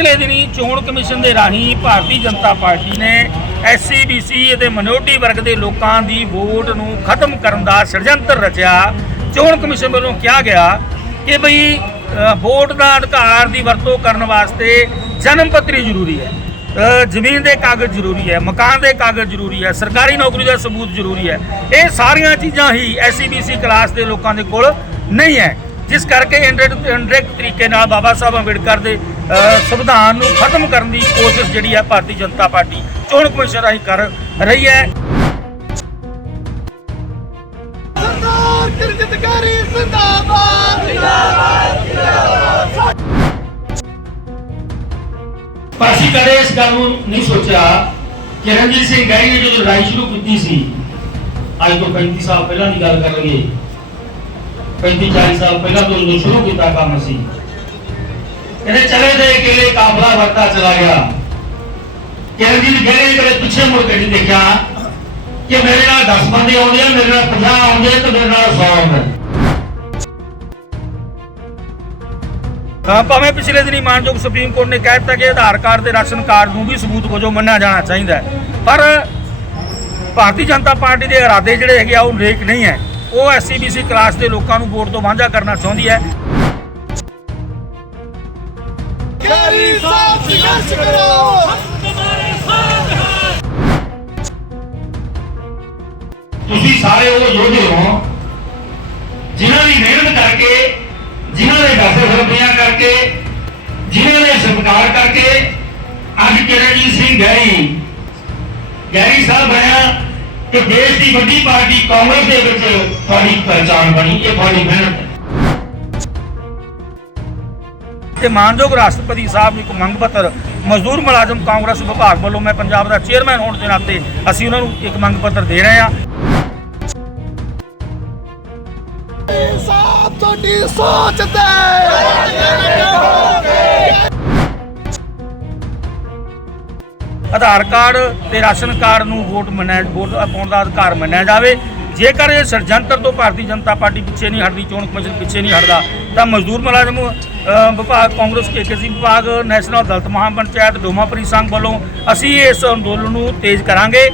ਪਿਛਲੇ ਦਿਨੀ ਚੋਣ ਕਮਿਸ਼ਨ ਦੇ ਰਾਹੀਂ ਭਾਰਤੀ ਜਨਤਾ ਪਾਰਟੀ ਨੇ ਐਸਸੀ ਬੀਸੀ ਅਤੇ ਮਿਨੋਰਟੀ ਵਰਗ ਦੇ ਲੋਕਾਂ ਦੀ ਵੋਟ ਨੂੰ ਖਤਮ ਕਰਨ ਦਾ ષਡਯੰਤਰ ਰਚਿਆ। ਚੋਣ ਕਮਿਸ਼ਨ ਵੱਲੋਂ ਕਿਹਾ ਗਿਆ ਕਿ ਬਈ ਵੋਟ ਦਾ ਅਧਿਕਾਰ ਦੀ ਵਰਤੋਂ ਕਰਨ ਵਾਸਤੇ ਜਨਮ ਪੱਤਰੀ ਜ਼ਰੂਰੀ ਹੈ। ਜ਼ਮੀਨ ਦੇ ਕਾਗਜ਼ ਜ਼ਰੂਰੀ ਹੈ, ਮਕਾਨ ਦੇ ਕਾਗਜ਼ ਜ਼ਰੂਰੀ ਹੈ, ਸਰਕਾਰੀ ਨੌਕਰੀ ਦਾ ਸਬੂਤ ਜ਼ਰੂਰੀ ਹੈ। ਇਹ ਸਾਰੀਆਂ ਚੀਜ਼ਾਂ ਹੀ ਐਸਸੀਬੀਸੀ ਕਲਾਸ ਦੇ ਲੋਕਾਂ ਦੇ ਕੋਲ ਨਹੀਂ ਹੈ। ਜਿਸ ਕਰਕੇ ਇਨਡਾਇਰੈਕਟ ਤਰੀਕੇ ਨਾਲ ਬਾਬਾ ਸਾਹਿਬ ਅੰਬੇਡਕਰ ਦੇ ਸੰਵਿਧਾਨ ਨੂੰ ਖਤਮ ਕਰਨ ਦੀ ਕੋਸ਼ਿਸ਼ ਜਿਹੜੀ ਹੈ ਭਾਰਤੀ ਜਨਤਾ ਪਾਰਟੀ ਚੋਣ ਕਮਿਸ਼ਨ ਰਾਹੀਂ ਕਰ ਰਹੀ ਹੈ। ਸਰਦਾਰ ਕਿਰਤਕਾਰੀ ਜ਼ਿੰਦਾਬਾਦ ਪਰ ਅਸੀਂ ਕਦੇ ਇਸ ਗੱਲ ਨੂੰ ਨਹੀਂ ਸੋਚਿਆ ਕਿ ਰਣਜੀਤ ਸਿੰਘ ਗਾਈ ਨੇ ਜਦੋਂ ਲੜਾਈ ਸ਼ੁਰੂ ਕੀਤੀ ਸੀ ਅੱਜ ਤੋਂ 35 ਸਾਲ ਪਹਿਲਾਂ ਦੀ ਗੱਲ ਕਰ ਲਈਏ 35 40 ਸਾਲ ਪਹਿਲਾਂ ਤੋਂ ਸ਼ੁਰੂ ਕੀਤਾ ਕੰਮ ਸੀ ਕਹਿੰਦੇ ਚਲੇ ਦੇ ਕਿਲੇ ਕਾਫਲਾ ਵਰਤਾ ਚਲਾ ਗਿਆ। ਕਿ ਰਣਜੀਤ ਕਦੇ ਪਿੱਛੇ ਮੁੜ ਕੇ ਨਹੀਂ ਦੇਖਿਆ। ਕਿ ਮੇਰੇ ਨਾਲ 10 ਬੰਦੇ ਆਉਂਦੇ ਆ, ਮੇਰੇ ਨਾਲ 50 ਆਉਂਦੇ ਤੇ ਮੇਰੇ ਨਾਲ 100 ਆਉਂਦੇ ਹਾਂ, ਭਾਵੇਂ ਪਿਛਲੇ ਦਿਨੀ ਮਾਨਯੋਗ ਸੁਪਰੀਮ ਕੋਰਟ ਨੇ ਕਹਿ ਦਿੱਤਾ ਕਿ ਆਧਾਰ ਕਾਰਡ ਤੇ ਰਾਸ਼ਨ ਕਾਰਡ ਨੂੰ ਵੀ ਸਬੂਤ ਵਜੋਂ ਮੰਨਿਆ ਜਾਣਾ ਚਾਹੀਦਾ ਹੈ। ਪਰ ਭਾਰਤੀ ਜਨਤਾ ਪਾਰਟੀ ਦੇ ਇਰਾਦੇ ਜਿਹੜੇ ਹੈਗੇ ਆ, ਉਹ ਨੇਕ ਨਹੀਂ ਹੈ। ਉਹ ਐਸਸੀਬੀਸੀ ਕਲਾਸ ਦੇ ਲੋਕਾਂ ਨੂੰ ਵੋਟ ਤੋਂ ਵਾਂਝਾ ਕਰਨਾ ਚਾਹੁੰਦੀ ਹੈ। ਗੈਰੀ ਸਾਹਿਬ ਸੰਘਰਸ਼ ਕਰੋ। ਤੁਸੀਂ ਸਾਰੇ ਉਹ ਯੋਧੇ ਹੋ, ਜਿਨ੍ਹਾਂ ਦੀ ਮਿਹਨਤ ਕਰਕੇ, ਜਿਨ੍ਹਾਂ ਦੇ ਦਾਸੇ ਸਰਪਿਆਂ ਕਰਕੇ, ਜਿਨ੍ਹਾਂ ਨੇ ਸਤਿਕਾਰ ਕਰਕੇ ਅੱਜ ਕਿਰਨਜੀਤ ਸਿੰਘ ਗੈਰੀ ਗੈਰੀ ਸਾਹਿਬ ਬਣਿਆ ਕਿ ਦੇਸ਼ ਦੀ ਵੱਡੀ ਪਾਰਟੀ ਕਾਂਗਰਸ ਦੇ ਵਿੱਚ ਤੁਹਾਡੀ ਪਹਿਚਾਣ ਬਣੀ, ਇਹ ਤੁਹਾਡੀ ਮਿਹਨਤ। ਤੇ ਮਾਨਯੋਗ ਰਾਸ਼ਟਰਪਤੀ ਸਾਹਿਬ ਨੂੰ ਇੱਕ ਮੰਗ ਪੱਤਰ ਮਜ਼ਦੂਰ ਮੁਲਾਜ਼ਮ ਕਾਂਗਰਸ ਵਿਭਾਗ ਵੱਲੋਂ ਮੈਂ ਪੰਜਾਬ ਦਾ ਚੇਅਰਮੈਨ ਹੋਣ ਦੇ ਨਾਤੇ ਅਸੀਂ ਉਹਨਾਂ ਨੂੰ ਇੱਕ ਮੰਗ ਪੱਤਰ ਦੇ ਰਹੇ ਹਾਂ। ਸਾਹਿਬ ਤੁਹਾਡੀ ਸੋਚ ਤੇ। ਆਧਾਰ ਕਾਰਡ ਤੇ ਰਾਸ਼ਨ ਕਾਰਡ ਨੂੰ ਵੋਟ ਮੰਨਿਆ ਵੋਟ ਪਾਉਣ ਦਾ ਅਧਿਕਾਰ ਮੰਨਿਆ ਜਾਵੇ। ਜੇਕਰ ਇਹ ષਡਯੰਤਰ ਤੋਂ ਭਾਰਤੀ ਜਨਤਾ ਪਾਰਟੀ ਪਿੱਛੇ ਨਹੀਂ ਹਟਦੀ ਚੋਣ ਕਮਿਸ਼ਨ ਪਿੱਛੇ ਨਹੀਂ ਹਟਦਾ ਤਾਂ ਮਜ਼ਦੂਰ ਮੁਲਾਜ਼ਮ ਅ, ਵਿਭਾਗ ਕਾਂਗਰਸ ਕੇਕੇਸੀ ਵਿਭਾਗ ਨੈਸ਼ਨਲ ਦਲਿਤ ਮਹਾਪੰਚਾਇਤ ਡੋਮਾਪਰੀ ਸੰਘ ਵੱਲੋਂ ਅਸੀਂ ਇਸ ਅੰਦੋਲਨ ਨੂੰ ਤੇਜ਼ ਕਰਾਂਗੇ।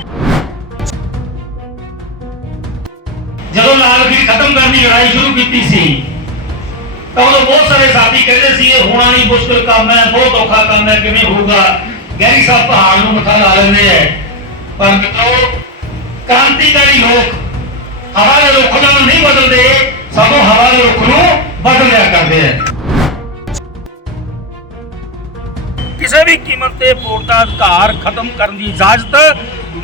ਜਦੋਂ ਲਾਲ ਵੀ ਖਤਮ ਕਰਨ ਦੀ ਲੜਾਈ ਸ਼ੁਰੂ ਕੀਤੀ ਸੀ ਤਾਂ ਉਦੋਂ ਬਹੁਤ ਸਾਰੇ ਸਾਥੀ ਕਹਿੰਦੇ ਸੀ ਇਹ ਹੋਣਾ ਨਹੀਂ ਮੁਸ਼ਕਲ ਕੰਮ ਹੈ ਬਹੁਤ ਔਖਾ ਕੰਮ ਹੈ ਕਿਵੇਂ ਹੋਊਗਾ? ਗੈਰੀ ਸਾਹਿਬ ਪਹਾੜ ਨੂੰ ਮੱਥਾ ਲਾ ਲੈਂਦੇ ਐ ਪਰ ਮਿੱਤਰੋ ਕ੍ਰਾਂਤੀਕਾਰੀ ਲੋਕ ਸਗੋਂ ਹਵਾ ਦੇ ਰੁੱਖ ਨੂੰ ਬਦਲਿਆ ਕਰਦੇ ਐ ਕਿਸੇ ਵੀ ਕੀਮਤ ਤੇ ਵੋਟ ਦਾ ਅਧਿਕਾਰ ਖਤਮ ਕਰਨ ਦੀ ਇਜਾਜ਼ਤ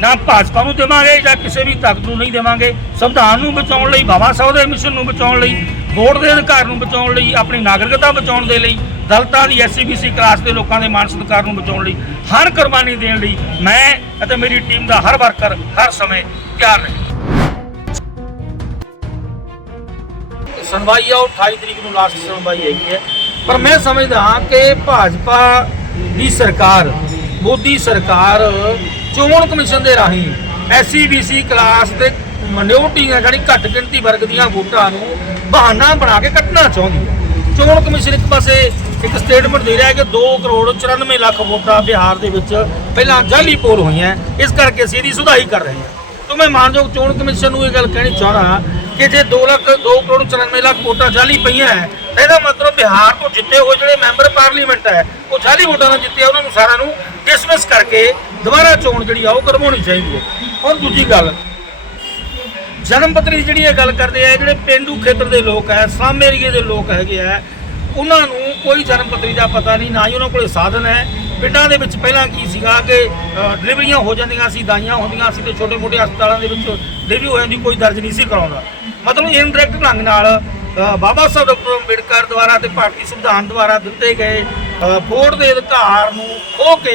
ਨਾ ਭਾਜਪਾ ਨੂੰ ਦੇਵਾਂਗੇ ਜਾਂ ਕਿਸੇ ਵੀ ਤਾਕਤ ਨੂੰ ਨਹੀਂ ਦੇਵਾਂਗੇ। ਸੰਵਿਧਾਨ ਨੂੰ ਬਚਾਉਣ ਲਈ, ਬਾਬਾ ਸਾਹਿਬ ਦੇ ਮਿਸ਼ਨ ਨੂੰ ਬਚਾਉਣ ਲਈ, ਵੋਟ ਦੇ ਅਧਿਕਾਰ ਨੂੰ ਬਚਾਉਣ ਲਈ, ਆਪਣੀ ਨਾਗਰਿਕਤਾ ਬਚਾਉਣ ਦੇ ਲਈ, ਦਲਤਾਂ ਦੀ ਐਸਸੀਬੀਸੀ ਕਲਾਸ ਦੇ ਲੋਕਾਂ ਦੇ ਮਾਨ ਸਤਿਕਾਰ ਨੂੰ ਬਚਾਉਣ ਲਈ ਹਰ ਕੁਰਬਾਨੀ ਦੇਣ ਲਈ ਮੈਂ ਅਤੇ ਮੇਰੀ ਟੀਮ ਦਾ ਹਰ ਵਰਕਰ ਹਰ ਸਮੇਂ ਤਿਆਰ ਰਹੇ ਸੁਣਵਾਈ ਆ, ਉਹ 28 ਤਰੀਕ ਨੂੰ ਲਾਸਟ ਸੁਣਵਾਈ ਹੈਗੀ ਹੈ। ਪਰ ਮੈਂ ਸਮਝਦਾ ਹਾਂ ਕਿ ਭਾਜਪਾ ਦੀ ਸਰਕਾਰ, ਮੋਦੀ ਸਰਕਾਰ, ਚੋਣ ਕਮਿਸ਼ਨ ਦੇ ਰਾਹੀਂ ਐਸਸੀਬੀਸੀ ਕਲਾਸ ਦੇ ਮਿਨੋਰਟੀਆਂ ਜਿਹੜੀ ਘੱਟ ਗਿਣਤੀ ਵਰਗ ਦੀਆਂ ਵੋਟਾਂ ਨੂੰ ਬਹਾਨਾ ਬਣਾ ਕੇ ਕੱਟਣਾ ਚਾਹੁੰਦੀ ਹੈ। ਚੋਣ ਕਮਿਸ਼ਨ ਇੱਕ ਪਾਸੇ ਇੱਕ ਸਟੇਟਮੈਂਟ ਦੇ ਰਿਹਾ ਹੈ ਕਿ 2 ਕਰੋੜ 94 ਲੱਖ ਵੋਟਾਂ ਬਿਹਾਰ ਦੇ ਵਿੱਚ ਪਹਿਲਾਂ ਜਾਲੀ ਪੋਲ ਹੋਈਆਂ, ਇਸ ਕਰਕੇ ਅਸੀਂ ਇਹਦੀ ਸੁਧਾਈ ਕਰ ਰਹੇ ਹਾਂ। ਤਾਂ ਮੈਂ ਮਾਨਯੋਗ ਚੋਣ ਕਮਿਸ਼ਨ ਨੂੰ ਇਹ ਗੱਲ ਕਹਿਣੀ ਚਾਹਣਾ ਕਿ ਜੇ 2 ਲੱਖ 2 ਕਰੋੜ 94 ਲੱਖ ਵੋਟਾਂ ਜਾਲੀ ਪਈਆਂ ਹੈ, ਤਾਂ ਇਹਦਾ ਮਤਲਬ ਬਿਹਾਰ ਤੋਂ ਜਿੱਤੇ ਹੋਏ ਜਿਹੜੇ ਮੈਂਬਰ ਪਾਰਲੀਮੈਂਟ ਹੈ, ਉਹ ਜਾਲੀ ਵੋਟਾਂ ਨਾਲ ਜਿੱਤੇ ਉਹਨਾਂ ਨੂੰ ਸਾਰਿਆਂ ਨੂੰ ਡਿਸਮਿਸ ਕਰਕੇ ਦੁਬਾਰਾ ਚੋਣ ਜਿਹੜੀ ਆ, ਉਹ ਕਰਵਾਉਣੀ ਚਾਹੀਦੀ ਹੈ। ਹੁਣ ਦੂਜੀ ਗੱਲ, ਜਨਮ ਪੱਤਰੀ ਜਿਹੜੀ ਇਹ ਗੱਲ ਕਰਦੇ ਆ ਜਿਹੜੇ ਪਿੰਡੂ ਖੇਤਰ ਦੇ ਲੋਕ ਹੈ, ਸਲਮ ਏਰੀਏ ਦੇ ਲੋਕ ਹੈਗੇ ਆ, ਉਹਨਾਂ ਨੂੰ ਕੋਈ ਜਨਮ ਪੱਤਰੀ ਦਾ ਪਤਾ ਨਹੀਂ, ਨਾ ਹੀ ਉਹਨਾਂ ਕੋਲੇ ਸਾਧਨ ਹੈ। ਪਿੰਡਾਂ ਦੇ ਵਿੱਚ ਪਹਿਲਾਂ ਕੀ ਸੀਗਾ ਕਿ ਡਿਲੀਵਰੀਆਂ ਹੋ ਜਾਂਦੀਆਂ ਸੀ, ਦਾਈਆਂ ਹੁੰਦੀਆਂ ਸੀ ਤੇ ਛੋਟੇ ਮੋਟੇ ਹਸਪਤਾਲਾਂ ਦੇ ਵਿੱਚ ਡਿਲੀਵਰੀ ਹੋ ਜਾਂਦੀ, ਕੋਈ ਦਰਜ ਨਹੀਂ ਸੀ ਕਰਾਉਂਦਾ। ਮਤਲਬ ਇਨਡਾਇਰੈਕਟ ਢੰਗ ਨਾਲ ਬਾਬਾ ਸਾਹਿਬ ਡਾਕਟਰ ਅੰਬੇਡਕਰ ਦੁਆਰਾ ਤੇ ਭਾਰਤੀ ਸੰਵਿਧਾਨ ਦੁਆਰਾ ਦਿੱਤੇ ਗਏ ਅ, ਵੋਟ ਦੇ ਅਧਿਕਾਰ ਨੂੰ ਖੋ ਕੇ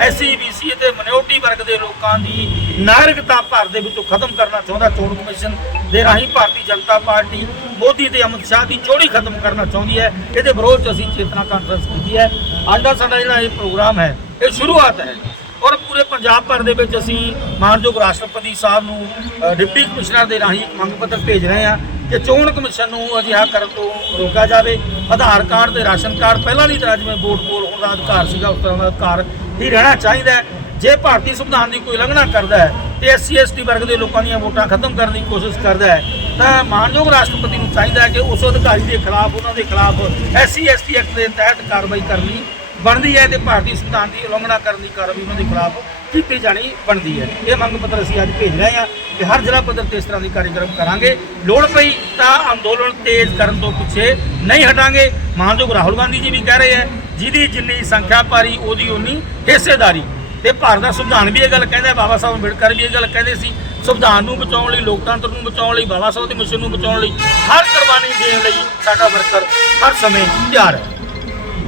ਐਸਸੀ ਬੀਸੀ ਅਤੇ ਮਿਨੋਰਟੀ ਵਰਗ ਦੇ ਲੋਕਾਂ ਦੀ ਨਾਗਰਿਕਤਾ ਭਾਰਤ ਦੇ ਵਿੱਚੋਂ ਖਤਮ ਕਰਨਾ ਚਾਹੁੰਦਾ ਚੋਣ ਕਮਿਸ਼ਨ ਦੇ ਰਾਹੀਂ ਭਾਰਤੀ ਜਨਤਾ ਪਾਰਟੀ ਮੋਦੀ ਤੇ ਅਮਿਤ ਸ਼ਾਹ ਦੀ ਜੋੜੀ ਖਤਮ ਕਰਨਾ ਚਾਹੁੰਦੀ ਹੈ। ਇਹਦੇ ਵਿਰੋਧ 'ਚ ਅਸੀਂ ਚੇਤਨਾ ਕਾਨਫਰੰਸ ਕੀਤੀ ਹੈ। ਅੱਜ ਦਾ ਸਾਡਾ ਜਿਹੜਾ ਇਹ ਪ੍ਰੋਗਰਾਮ ਹੈ ਇਹ ਸ਼ੁਰੂਆਤ ਹੈ। ਔਰ ਪੂਰੇ ਪੰਜਾਬ ਭਰ ਦੇ ਵਿੱਚ ਅਸੀਂ ਮਾਨਯੋਗ ਰਾਸ਼ਟਰਪਤੀ ਸਾਹਿਬ ਨੂੰ ਡਿਪਟੀ ਕਮਿਸ਼ਨਰ ਦੇ ਰਾਹੀਂ ਇੱਕ ਮੰਗ ਪੱਤਰ ਭੇਜ ਰਹੇ ਹਾਂ ਕਿ ਚੋਣ ਕਮਿਸ਼ਨ ਨੂੰ ਅਜਿਹਾ ਕਰਨ ਤੋਂ ਰੋਕਿਆ ਜਾਵੇ। ਆਧਾਰ ਕਾਰਡ ਤੇ ਰਾਸ਼ਨ ਕਾਰਡ ਪਹਿਲਾਂ ਦੀ ਤਰ੍ਹਾਂ ਜਿਵੇਂ ਵੋਟ ਪੋਲ ਹੋਣ ਦਾ ਅਧਿਕਾਰ ਸੀਗਾ, ਉਸ ਤਰ੍ਹਾਂ ਦਾ ਅਧਿਕਾਰ ਹੀ ਰਹਿਣਾ ਚਾਹੀਦਾ ਹੈ। ਜੇ ਭਾਰਤੀ ਸੰਵਿਧਾਨ ਦੀ ਕੋਈ ਉਲੰਘਣਾ ਕਰਦਾ ਹੈ ਤੇ ਐਸਸੀ ਐਸਟੀ ਵਰਗ ਦੇ ਲੋਕਾਂ ਦੀਆਂ ਵੋਟਾਂ ਖਤਮ ਕਰਨ ਦੀ ਕੋਸ਼ਿਸ਼ ਕਰਦਾ ਹੈ, ਤਾਂ ਮਾਨਯੋਗ ਰਾਸ਼ਟਰਪਤੀ ਨੂੰ ਚਾਹੀਦਾ ਹੈ ਕਿ ਉਸ ਅਧਿਕਾਰੀ ਦੇ ਖਿਲਾਫ, ਉਹਨਾਂ ਦੇ ਖਿਲਾਫ ਐਸਸੀ ਐਸਟੀ ਐਕਟ ਦੇ ਤਹਿਤ ਕਾਰਵਾਈ ਕਰਨੀ ਬਣਦੀ ਹੈ ਤੇ ਭਾਰਤੀ ਸੰਵਿਧਾਨ ਦੀ ਉਲੰਘਣਾ ਕਰਨ ਦੀ ਕਾਰਵਾਈ ਉਹਨਾਂ ਦੇ ਖਿਲਾਫ ਕੀਤੀ ਜਾਣੀ ਬਣਦੀ ਹੈ। ਇਹ ਮੰਗ ਪੱਤਰ ਅਸੀਂ ਅੱਜ ਭੇਜ ਰਹੇ ਹਾਂ ਕਿ ਹਰ ਜ਼ਿਲ੍ਹਾ ਪੱਧਰ ਤੇ ਇਸ ਤਰ੍ਹਾਂ ਦੀ ਕਾਰਜਕ੍ਰਮ ਕਰਾਂਗੇ। ਲੋੜ ਪਈ ਤਾਂ ਅੰਦੋਲਨ ਤੇਜ਼ ਕਰਨ ਤੋਂ ਪਿੱਛੇ ਨਹੀਂ ਹਟਾਂਗੇ। ਮਾਨਯੋਗ ਰਾਹੁਲ ਗਾਂਧੀ ਜੀ ਵੀ ਕਹਿ ਰਹੇ ਹੈ, ਜਿਹਦੀ ਜਿੰਨੀ ਸੰਖਿਆ ਭਾਰੀ, ਉਹਦੀ ਉਨੀ ਹਿੱਸੇਦਾਰੀ ਤੇ ਭਾਰਤ ਦਾ ਸੰਵਿਧਾਨ ਵੀ ਇਹ ਗੱਲ ਕਹਿੰਦਾ, ਬਾਬਾ ਸਾਹਿਬ ਅੰਬੇਡਕਰ ਵੀ ਇਹ ਗੱਲ ਕਹਿੰਦੇ ਸੀ, ਸੰਵਿਧਾਨ ਨੂੰ ਬਚਾਉਣ ਲਈ, ਲੋਕਤੰਤਰ ਨੂੰ ਬਚਾਉਣ ਲਈ, ਬਾਬਾ ਸਾਹਿਬ ਦੇ ਮਿਸ਼ਨ ਨੂੰ ਬਚਾਉਣ ਲਈ ਹਰ ਕੁਰਬਾਨੀ ਦੇਣ ਲਈ ਸਾਡਾ ਵਰਕਰ ਹਰ ਸਮੇਂ ਤਿਆਰ ਹੈ।